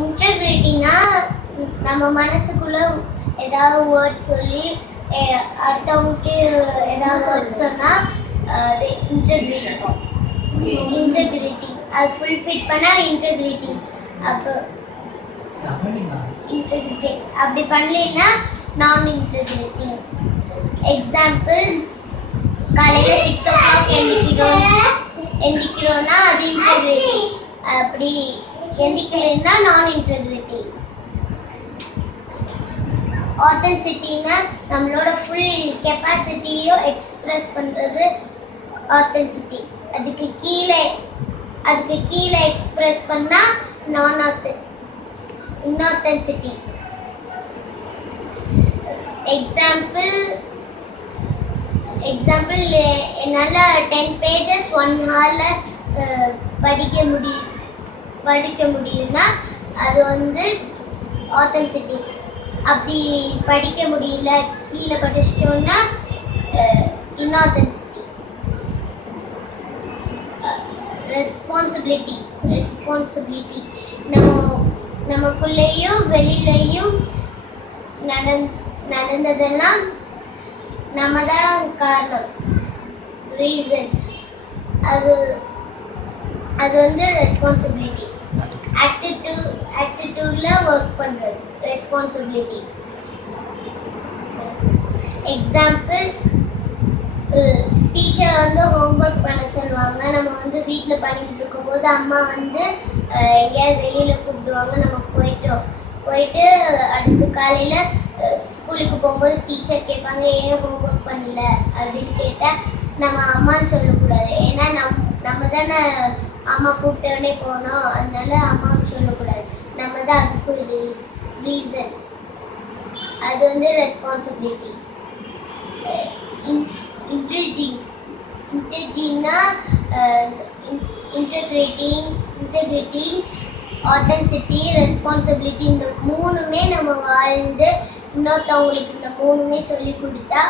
இன்டெகிரிட்டினா நம்ம மனசுக்குள்ள ஏதாவது வேர்ட் சொல்லி அடுத்தவங்களுக்கு ஏதாவது வேர்ட் சொன்னால் அது இன்டெகிரிட்டி அது ஃபுல்ஃபில் பண்ணால் இன்டெகிரிட்டி. அப்போ இன்டெகிரிட்டி அப்படி பண்ணலைன்னா நான் இன்டெகிரிட்டி. எக்ஸாம்பிள், காலையில் 6 o'clock எந்திக்கிறோன்னா அது இன்டெகிரிட்டி. அப்படி எந்திக்கலைன்னா நான் இன்டெகிரிட்டி. ஆத்தென்டிசிட்டினா நம்மளோட ஃபுல் கெப்பாசிட்டியும் எக்ஸ்பிரஸ் பண்ணுறது ஆத்தென்டிசிட்டி. அதுக்கு கீழே எக்ஸ்பிரஸ் பண்ணால் இன்ஆத்தென்டிசிட்டி. எக்ஸாம்பிள் என்னால் 10 pages 1 hourல படிக்க முடியும்னா அது வந்து ஆத்தென்டிசிட்டி. அப்படி படிக்க முடியல, கீழே படிச்சிட்டோம்னா இன்ஆத்தென்டிசிட்டி. ரெஸ்பான்சிபிலிட்டி நமக்குள்ளேயும் வெளியிலையும் நடந்ததெல்லாம் நம்ம தான் காரணம், ரீசன். அது வந்து ரெஸ்பான்சிபிலிட்டி. ஆட்டிடியூட்ல ஒர்க் பண்ணுறது ரெஸ்பான்சிபிலிட்டி. எக்ஸாம்பிள், டீச்சர் வந்து ஹோம்ஒர்க் பண்ண சொல்லுவாங்க. நம்ம வந்து வீட்டில் பண்ணிக்கிட்டு இருக்கும்போது அம்மா வந்து எங்கேயாவது வெளியில் கூப்பிடுவாங்க. நம்ம போயிட்டு அடுத்த காலையில் ஸ்கூலுக்கு போகும்போது டீச்சர் கேட்பாங்க, ஏன் ஹோம்ஒர்க் பண்ணல அப்படின்னு கேட்டால் நம்ம அம்மான்னு சொல்லக்கூடாது. ஏன்னா நம்ம தானே அம்மா கூப்பிட்டவனே போனோம், அதனால அம்மான்னு சொல்லக்கூடாது. நம்ம தான் அதுக்கு ஒரு ரீசன். அது வந்து ரெஸ்பான்சிபிலிட்டி. இன்டெகிரிட்டினா இன்டெகிரிட்டி, ஆத்தென்டிசிட்டி, ரெஸ்பான்சிபிலிட்டி, இந்த மூணுமே நம்ம வாழ்ந்து இன்னொருத்தவங்களுக்கு இந்த மூணுமே சொல்லி கொடுத்தா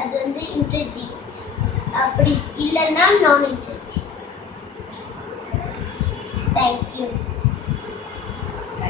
அது வந்து இன்டெகிரிட்டி. அப்படி இல்லைன்னா நான் இன்டெகிரிட்டி. தேங்க்யூ.